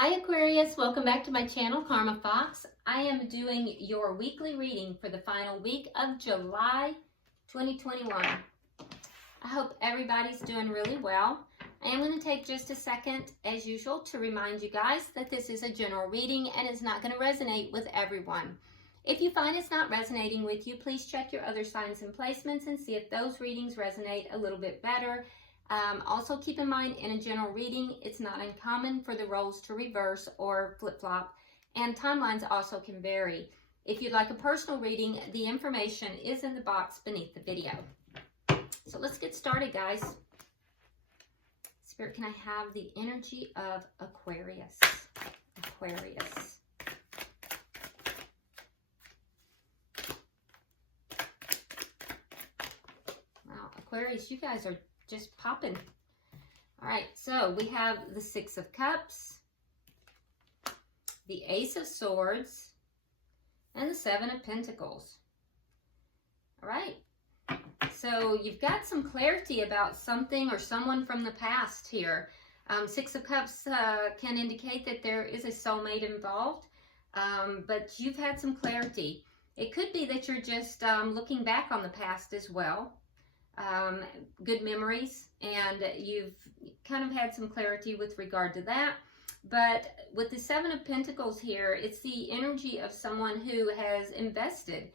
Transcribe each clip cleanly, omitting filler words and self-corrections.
Hi Aquarius, welcome back to my channel, Karma Fox. I am doing your weekly reading for the final week of July 2021. I hope everybody's doing really well. I am going to take just a second, as usual, to remind you guys that this is a general reading and it's not going to resonate with everyone. If you find it's not resonating with you, please check your other signs and placements and see if those readings resonate a little bit better. Also keep in mind, in a general reading, it's not uncommon for the roles to reverse or flip-flop, and timelines also can vary. If you'd like a personal reading, the information is in the box beneath the video. So let's get started, guys. Spirit, can I have the energy of Aquarius? Aquarius. Wow, Aquarius, you guys are just popping. All right, so we have the Six of Cups, the Ace of Swords, and the Seven of Pentacles. All right, so you've got some clarity about something or someone from the past here. Six of Cups can indicate that there is a soulmate involved, but you've had some clarity. It could be that you're just looking back on the past as well. Good memories, and you've kind of had some clarity with regard to that. But with the Seven of Pentacles here, it's the energy of someone who has invested.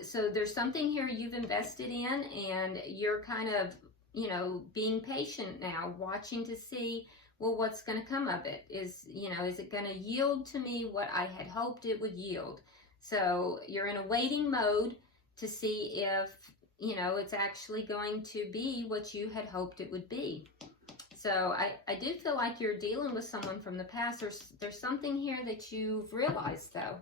So there's something here you've invested in, and you're kind of, being patient now, watching to see, well, what's going to come of it? Is it going to yield to me what I had hoped it would yield? So you're in a waiting mode to see if it's actually going to be what you had hoped it would be. So I do feel like you're dealing with someone from the past. There's something here that you've realized, though.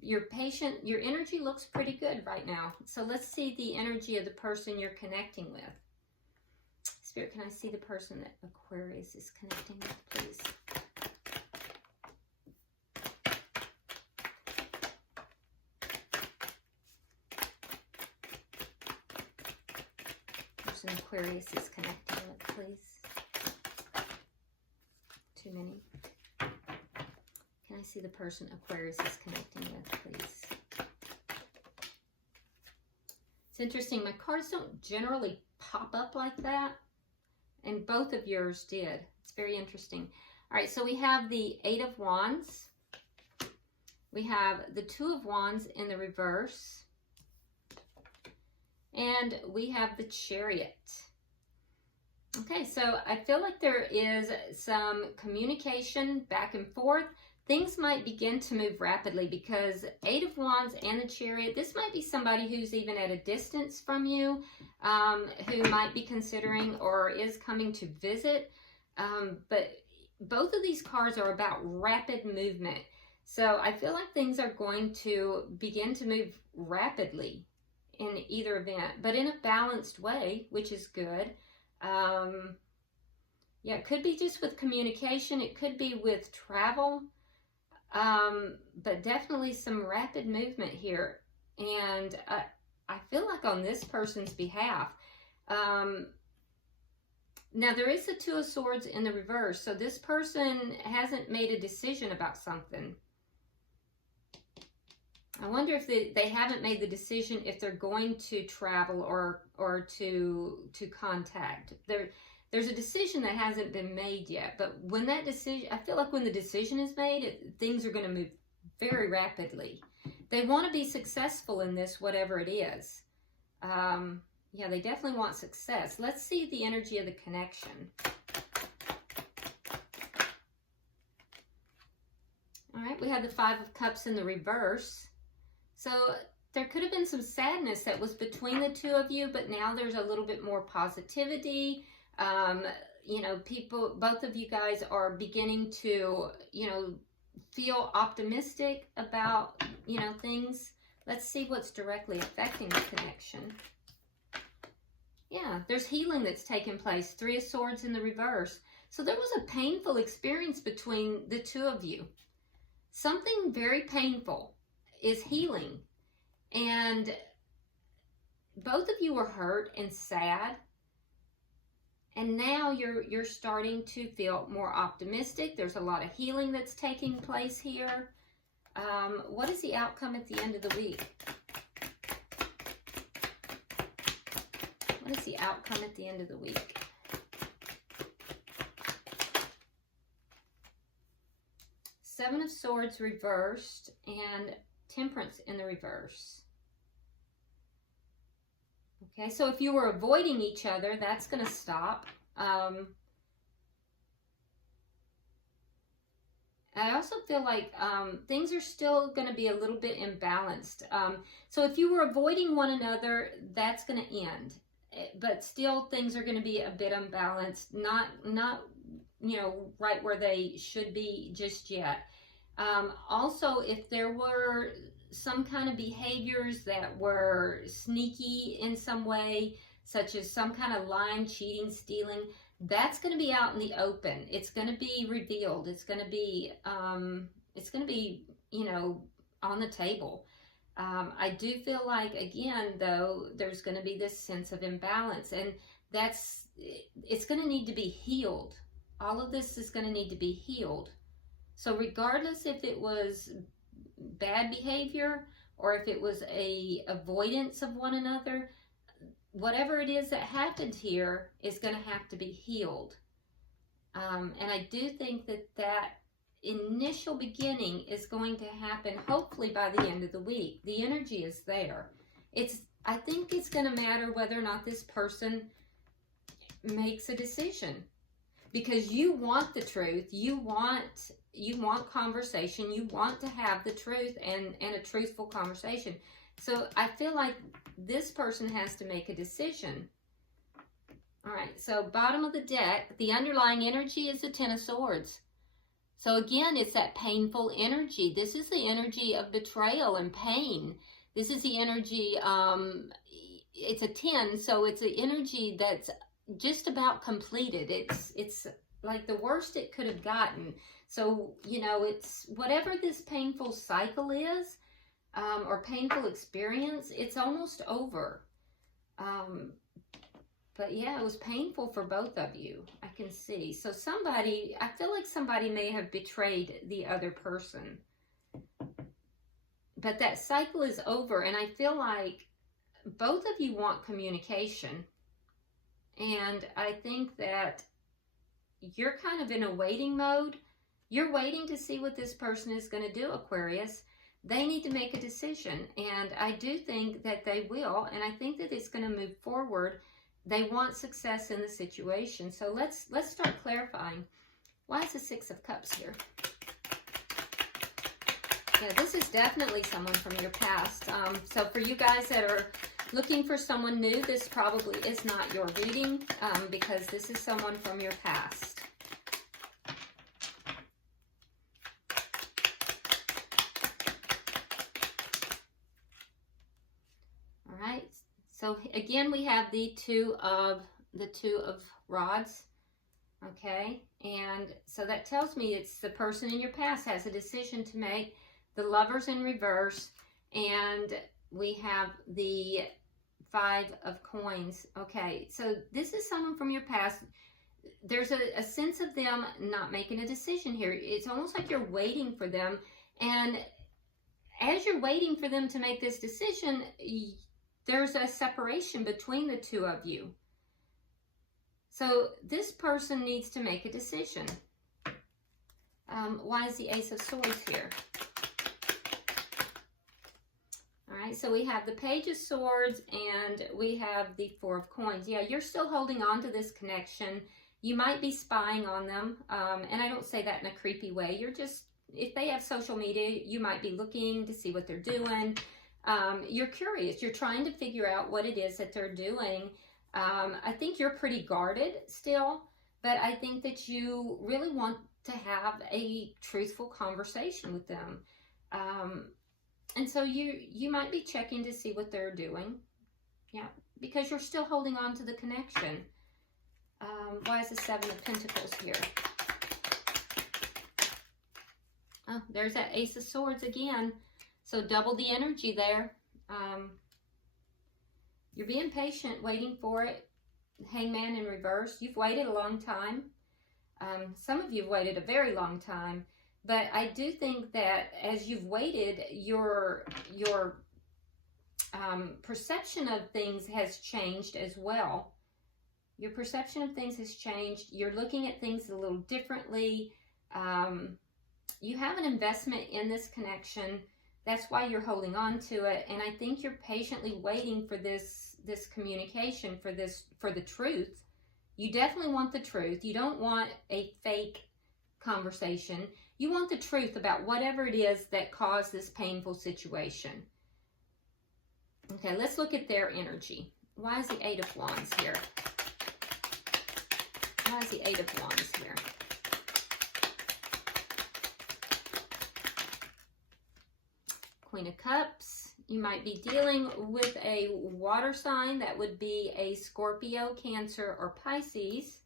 You're patient. Your energy looks pretty good right now. So let's see the energy of the person you're connecting with. Spirit, can I see the person that Aquarius is connecting with, please? Aquarius is connecting with, please. Too many. Can I see the person Aquarius is connecting with, please? It's interesting. My cards don't generally pop up like that, and both of yours did. It's very interesting. All right, so we have the Eight of Wands. We have the Two of Wands in the reverse. And we have the Chariot. Okay, so I feel like there is some communication back and forth. Things might begin to move rapidly because Eight of Wands and the Chariot, this might be somebody who's even at a distance from you, who might be considering or is coming to visit. But both of these cards are about rapid movement. So I feel like things are going to begin to move rapidly in either event, but in a balanced way, which is good. Yeah, it could be just with communication. It could be with travel, but definitely some rapid movement here. And I feel like on this person's behalf. Now, there is the Two of Swords in the reverse, so this person hasn't made a decision about something. I wonder if they haven't made the decision if they're going to travel or to contact. There's a decision that hasn't been made yet, but when that decision, I feel like when the decision is made, things are going to move very rapidly. They want to be successful in this, whatever it is. Yeah, they definitely want success. Let's see the energy of the connection. All right, we have the Five of Cups in the reverse. So there could have been some sadness that was between the two of you, but now there's a little bit more positivity. Both of you guys are beginning to, feel optimistic about, things. Let's see what's directly affecting the connection. Yeah, there's healing that's taken place. Three of Swords in the reverse. So there was a painful experience between the two of you. Something very painful is healing, and both of you were hurt and sad, And now you're starting to feel more optimistic. There's a lot of healing that's taking place here. What is the outcome at the end of the week? What is the outcome at the end of the week? Seven of Swords reversed and Temperance in the reverse. Okay, so if you were avoiding each other, that's going to stop. I also feel like things are still going to be a little bit imbalanced. So if you were avoiding one another, that's going to end. But still, things are going to be a bit unbalanced. Not you know, right where they should be just yet. Also, if there were some kind of behaviors that were sneaky in some way, such as some kind of lying, cheating, stealing, that's going to be out in the open. It's going to be revealed. It's going to be, you know, on the table. I do feel like, again, though, there's going to be this sense of imbalance, and it's going to need to be healed. All of this is going to need to be healed. So regardless if it was bad behavior or if it was a avoidance of one another, whatever it is that happened here is going to have to be healed. And I do think that initial beginning is going to happen hopefully by the end of the week. The energy is there. I think it's going to matter whether or not this person makes a decision, because you want the truth. You want conversation. You want to have the truth and a truthful conversation. So I feel like this person has to make a decision. All right, so bottom of the deck, the underlying energy is the Ten of Swords. So again, it's that painful energy. This is the energy of betrayal and pain. This is the energy, it's a 10, so it's an energy that's just about completed. It's like the worst it could have gotten. So, you know, it's whatever this painful cycle is, or painful experience, it's almost over. But yeah, it was painful for both of you, I can see. So I feel like somebody may have betrayed the other person. But that cycle is over, and I feel like both of you want communication. And I think that you're kind of in a waiting mode. You're waiting to see what this person is going to do, Aquarius. They need to make a decision, and I do think that they will, and I think that it's going to move forward. They want success in the situation. So let's start clarifying. Why is the Six of Cups here? Yeah, this is definitely someone from your past. So for you guys that are looking for someone new, this probably is not your reading, because this is someone from your past. All right. So again, we have the two of rods. Okay, and so that tells me it's the person in your past has a decision to make. The Lovers in reverse, and we have the Five of Coins. Okay, so this is someone from your past. There's a sense of them not making a decision here. It's almost like you're waiting for them, and as you're waiting for them to make this decision, there's a separation between the two of you. So this person needs to make a decision. Why is the Ace of Swords here? All right, so we have the Page of Swords and we have the Four of Coins. Yeah, you're still holding on to this connection. You might be spying on them, and I don't say that in a creepy way. You're just, if they have social media, you might be looking to see what they're doing. You're curious. You're trying to figure out what it is that they're doing. I think you're pretty guarded still, but I think that you really want to have a truthful conversation with them. And so you might be checking to see what they're doing. Yeah, because you're still holding on to the connection. Why is the Seven of Pentacles here? Oh, there's that Ace of Swords again. So double the energy there. You're being patient, waiting for it. Hangman in reverse. You've waited a long time. Some of you have waited a very long time. But I do think that as you've waited, your perception of things has changed as well. Your perception of things has changed. You're looking at things a little differently. You have an investment in this connection. That's why you're holding on to it. And I think you're patiently waiting for this communication, for the truth. You definitely want the truth. You don't want a fake conversation. You want the truth about whatever it is that caused this painful situation. Okay, let's look at their energy. Why is the Eight of Wands here? Why is the Eight of Wands here? Queen of Cups. You might be dealing with a water sign. That would be a Scorpio, Cancer, or Pisces.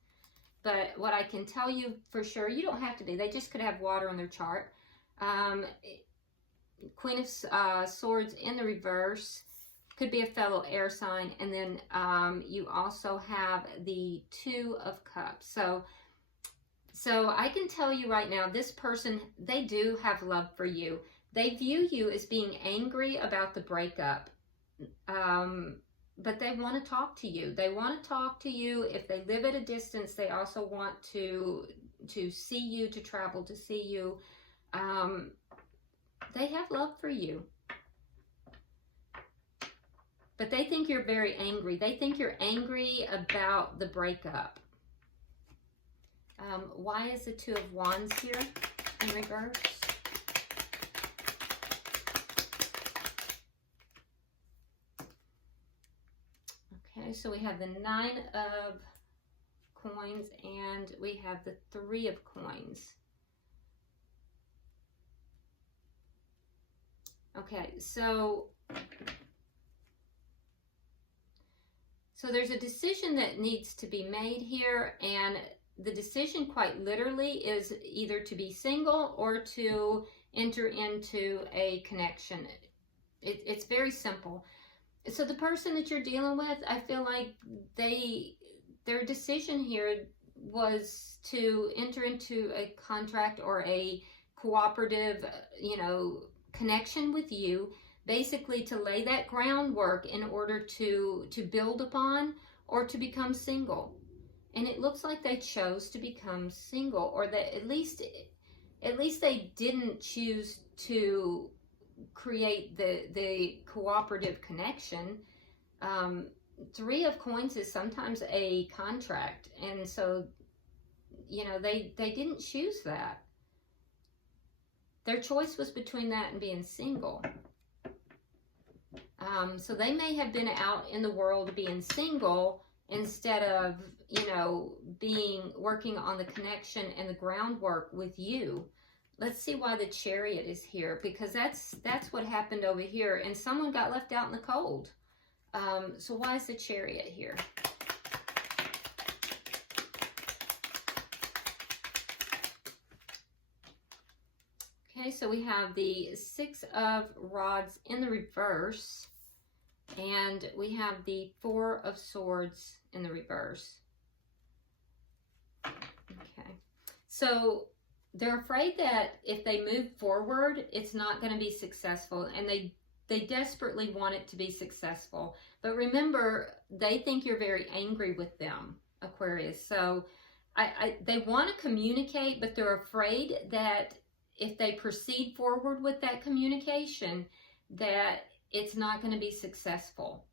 But what I can tell you for sure, you don't have to be. They just could have water in their chart. Queen of Swords in the reverse. Could be a fellow air sign. And then you also have the Two of Cups. So I can tell you right now, this person, they do have love for you. They view you as being angry about the breakup. But they want to talk to you. They want to talk to you. If they live at a distance, they also want to see you, to travel to see you. They have love for you. But they think you're very angry. They think you're angry about the breakup. Why is the Two of Wands here in reverse? Okay, so we have the Nine of Coins and we have the Three of Coins. Okay, so there's a decision that needs to be made here, and the decision quite literally is either to be single or to enter into a connection. It's very simple. So the person that you're dealing with, I feel like their decision here was to enter into a contract or a cooperative, connection with you, basically to lay that groundwork in order to build upon or to become single. And it looks like they chose to become single, or that at least they didn't choose to create the cooperative connection. Three of Coins is sometimes a contract, and so they didn't choose that. Their choice was between that and being single. So they may have been out in the world being single instead of working on the connection and the groundwork with you. Let's see why the Chariot is here, because that's what happened over here, and someone got left out in the cold. So why is the Chariot here? Okay, so we have the Six of Rods in the reverse, and we have the Four of Swords in the reverse. Okay, so they're afraid that if they move forward, it's not going to be successful, and they desperately want it to be successful. But remember, they think you're very angry with them, Aquarius. So they want to communicate, but they're afraid that if they proceed forward with that communication, that it's not going to be successful.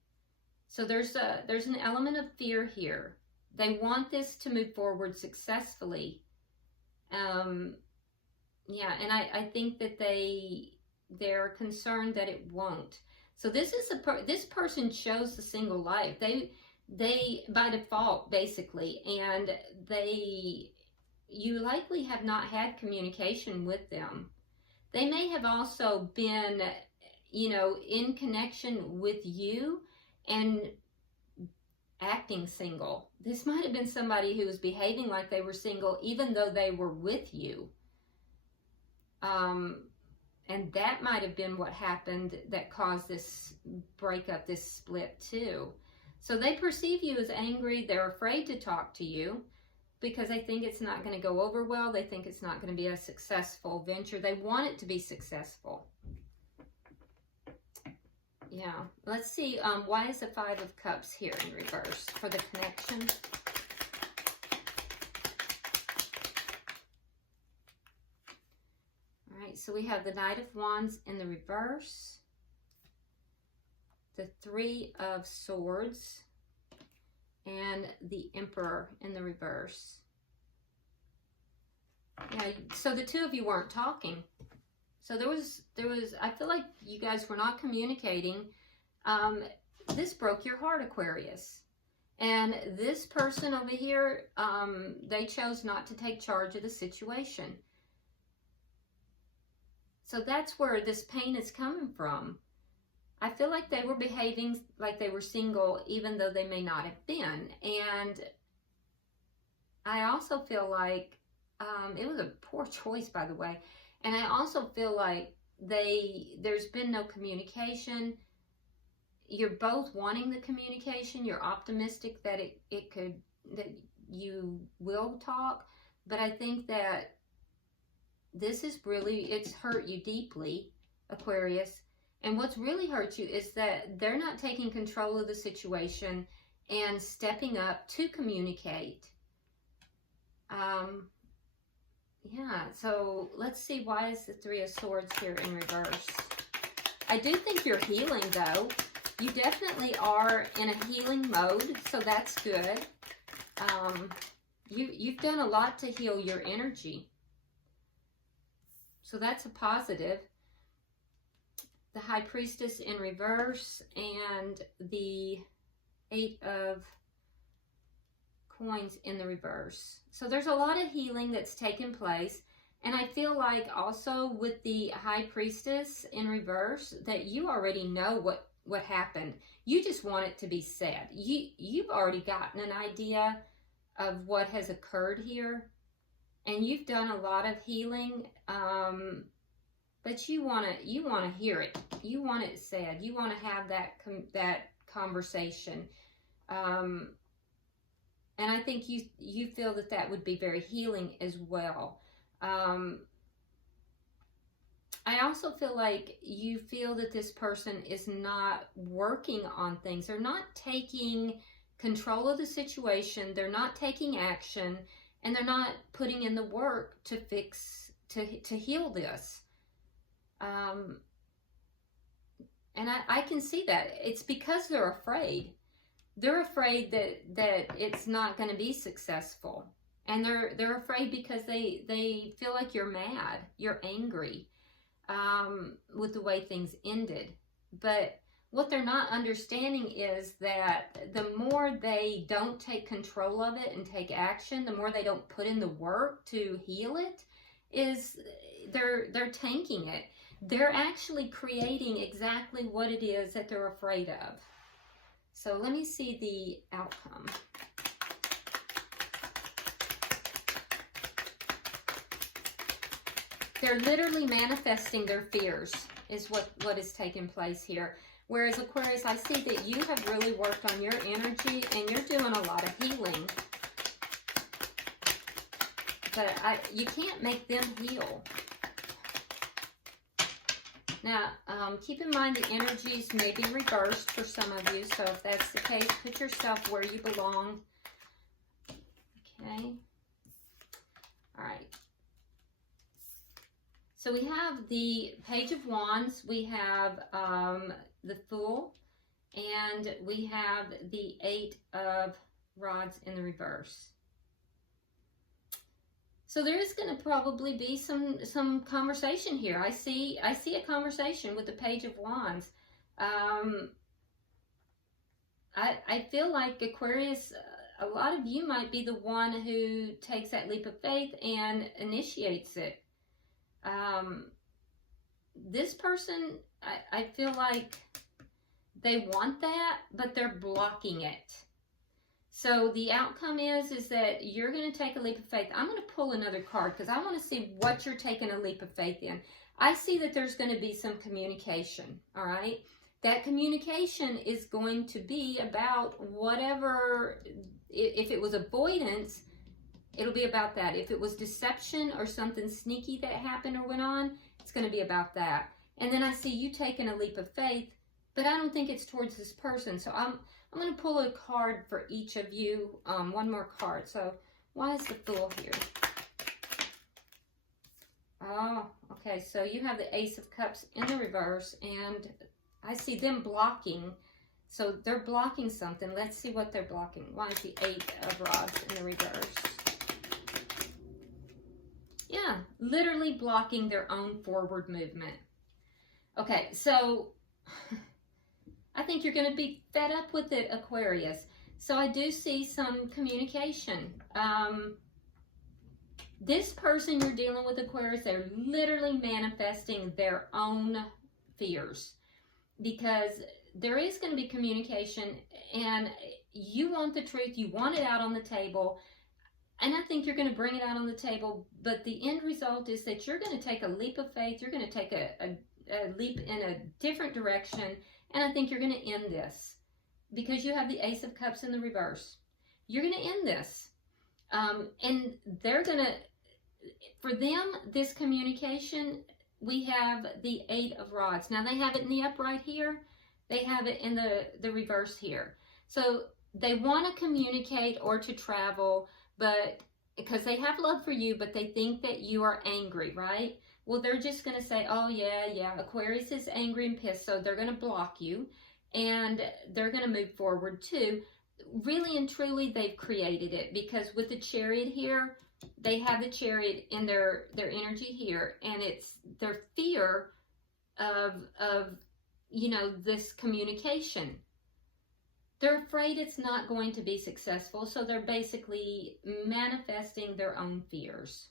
So there's an element of fear here. They want this to move forward successfully. Yeah, and I think that they're concerned that it won't. So this person chose the single life. They by default, basically, and you likely have not had communication with them. They may have also been, in connection with you and acting single. This might have been somebody who was behaving like they were single even though they were with you. And that might have been what happened that caused this breakup, this split too. So they perceive you as angry. They're afraid to talk to you because they think it's not going to go over well. They think it's not going to be a successful venture. They want it to be successful. Yeah. Let's see. Why is the Five of Cups here in reverse for the connection? All right. So we have the Knight of Wands in the reverse, the Three of Swords, and the Emperor in the reverse. Yeah, so the two of you weren't talking. So there was, I feel like you guys were not communicating. This broke your heart, Aquarius. And this person over here, they chose not to take charge of the situation. So that's where this pain is coming from. I feel like they were behaving like they were single, even though they may not have been. And I also feel like it was a poor choice, by the way. And I also feel like there's been no communication. You're both wanting the communication. You're optimistic that that you will talk. But I think that this is really, it's hurt you deeply, Aquarius. And what's really hurt you is that they're not taking control of the situation and stepping up to communicate. Yeah, so let's see, why is the Three of Swords here in reverse? I do think you're healing, though. You definitely are in a healing mode, so that's good. You've done a lot to heal your energy. So that's a positive. The High Priestess in reverse and the Eight of Coins in the reverse. So there's a lot of healing that's taken place. And I feel like also with the High Priestess in reverse that you already know what happened. You just want it to be said. You've already gotten an idea of what has occurred here. And you've done a lot of healing. But you want to hear it. You want it said. You want to have that conversation. And I think you feel that would be very healing as well. I also feel like you feel that this person is not working on things. They're not taking control of the situation. They're not taking action, and they're not putting in the work to fix, to heal this. And I can see that. It's because they're afraid. They're afraid that it's not going to be successful. And they're afraid because they feel like you're mad, you're angry with the way things ended. But what they're not understanding is that the more they don't take control of it and take action, the more they don't put in the work to heal it, is they're tanking it. They're actually creating exactly what it is that they're afraid of. So let me see the outcome. They're literally manifesting their fears is what is taking place here. Whereas Aquarius, I see that you have really worked on your energy and you're doing a lot of healing. But you can't make them heal. Now, keep in mind the energies may be reversed for some of you. So if that's the case, put yourself where you belong. Okay. All right. So we have the Page of Wands. We have the Fool. And we have the Eight of Rods in the reverse. So there is going to probably be some conversation here. I see a conversation with the Page of Wands. I feel like Aquarius, a lot of you might be the one who takes that leap of faith and initiates it. This person, I feel like they want that, but they're blocking it. So the outcome is that you're going to take a leap of faith. I'm going to pull another card because I want to see what you're taking a leap of faith in. I see that there's going to be some communication, all right? that communication is going to be about whatever. If it was avoidance, it'll be about that. If it was deception or something sneaky that happened or went on, it's going to be about that. And then I see you taking a leap of faith, but I don't think it's towards this person. So I'm going to pull a card for each of you. One more card. So why is the Fool here? Oh, okay. So you have the Ace of Cups in the reverse, and I see them blocking. So they're blocking something. Let's see what they're blocking. Why is the 8 of Rods in the reverse? Yeah, literally blocking their own forward movement. Okay, so I think you're going to be fed up with it, Aquarius. So I do see some communication. This person you're dealing with, Aquarius, they're literally manifesting their own fears, because there is going to be communication, and you want the truth. You want it out on the table. And I think you're going to bring it out on the table, but the end result is that you're going to take a leap of faith. You're going to take a leap in a different direction, and I think you're going to end this because you have the Ace of Cups in the reverse. You're going to end this, and they're going to, for them, this communication, we have the 8 of Rods. Now, they have it in the upright here. They have it in the reverse here. So they want to communicate or to travel, but because they have love for you, but they think that you are angry, right? Well, they're just going to say, oh, yeah, Aquarius is angry and pissed, so they're going to block you, and they're going to move forward too. Really and truly, they've created it, because with the Chariot here, they have the Chariot in their energy here, and it's their fear of you know, this communication. They're afraid it's not going to be successful, so they're basically manifesting their own fears.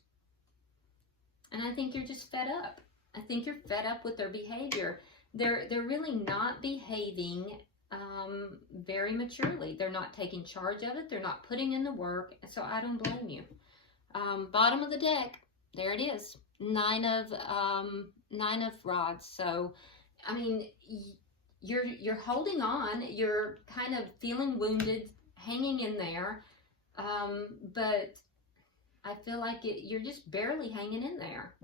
And I think you're just fed up. I think you're fed up with their behavior. They're really not behaving very maturely. They're not taking charge of it. They're not putting in the work, so I don't blame you. Bottom of the deck, there it is. 9 of Rods. So, I mean, you're holding on. You're kind of feeling wounded, hanging in there, but I feel like you're just barely hanging in there.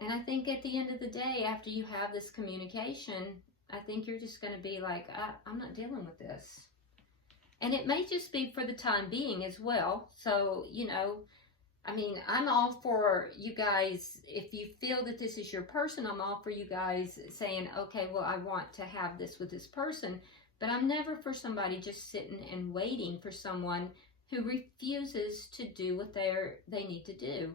And I think at the end of the day, after you have this communication, I think you're just going to be like, I'm not dealing with this. And it may just be for the time being as well. So, you know, I mean, I'm all for you guys, if you feel that this is your person, I'm all for you guys saying, okay, well, I want to have this with this person. But I'm never for somebody just sitting and waiting for someone who refuses to do what they need to do.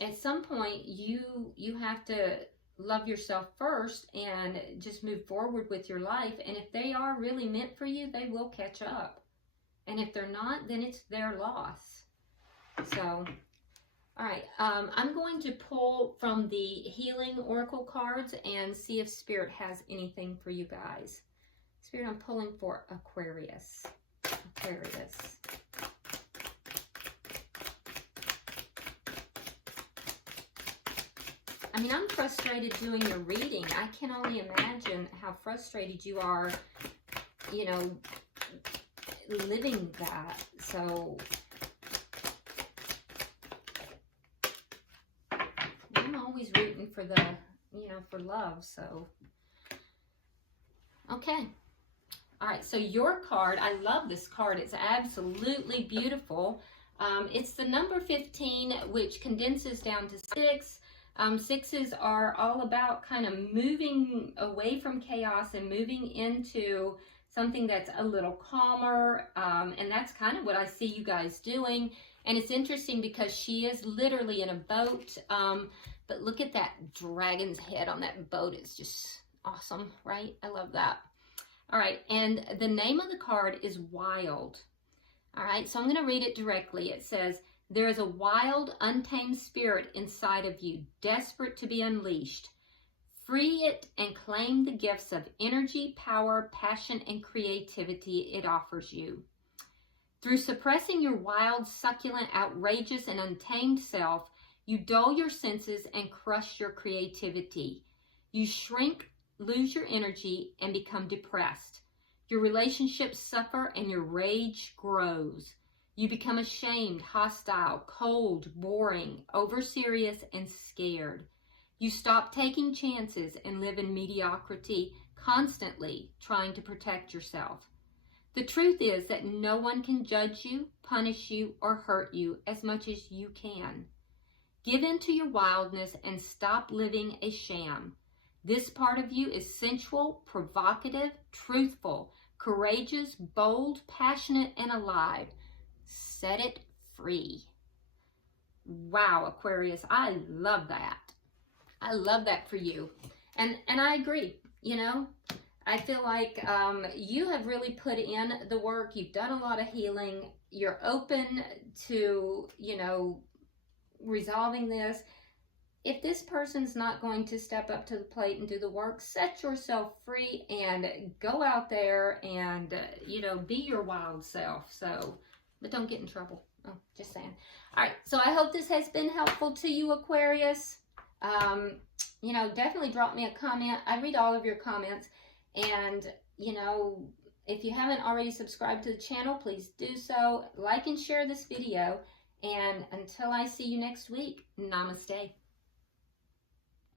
At some point, you have to love yourself first and just move forward with your life. And if they are really meant for you, they will catch up. And if they're not, then it's their loss. So, all right, I'm going to pull from the Healing Oracle cards and see if Spirit has anything for you guys. Spirit, I'm pulling for Aquarius. Aquarius. I mean, I'm frustrated doing your reading. I can only imagine how frustrated you are, you know, living that. So I'm always rooting for the, you know, for love. So, okay. All right. So your card, I love this card. It's absolutely beautiful. It's the number 15, which condenses down to 6. Sixes are all about kind of moving away from chaos and moving into something that's a little calmer. And that's kind of what I see you guys doing. And it's interesting because she is literally in a boat. But look at that dragon's head on that boat. It's just awesome, right? I love that. All right. And the name of the card is Wild. All right. So I'm going to read it directly. It says, there is a wild, untamed spirit inside of you, desperate to be unleashed. Free it and claim the gifts of energy, power, passion, and creativity it offers you. Through suppressing your wild, succulent, outrageous, and untamed self, you dull your senses and crush your creativity. You shrink lose your energy and become depressed. Your relationships suffer and your rage grows. You become ashamed, hostile, cold, boring, over-serious, and scared. You stop taking chances and live in mediocrity, constantly trying to protect yourself. The truth is that no one can judge you, punish you, or hurt you as much as you can. Give in to your wildness and stop living a sham. This part of you is sensual, provocative, truthful, courageous, bold, passionate, and alive. Set it free. Wow, Aquarius, I love that. I love that for you. And I agree, you know. I feel like you have really put in the work. You've done a lot of healing. You're open to, you know, resolving this. If this person's not going to step up to the plate and do the work, set yourself free and go out there and, you know, be your wild self. So, but don't get in trouble. Oh, just saying. All right. So I hope this has been helpful to you, Aquarius. You know, definitely drop me a comment. I read all of your comments. And, you know, if you haven't already subscribed to the channel, please do so. Like and share this video. And until I see you next week, namaste.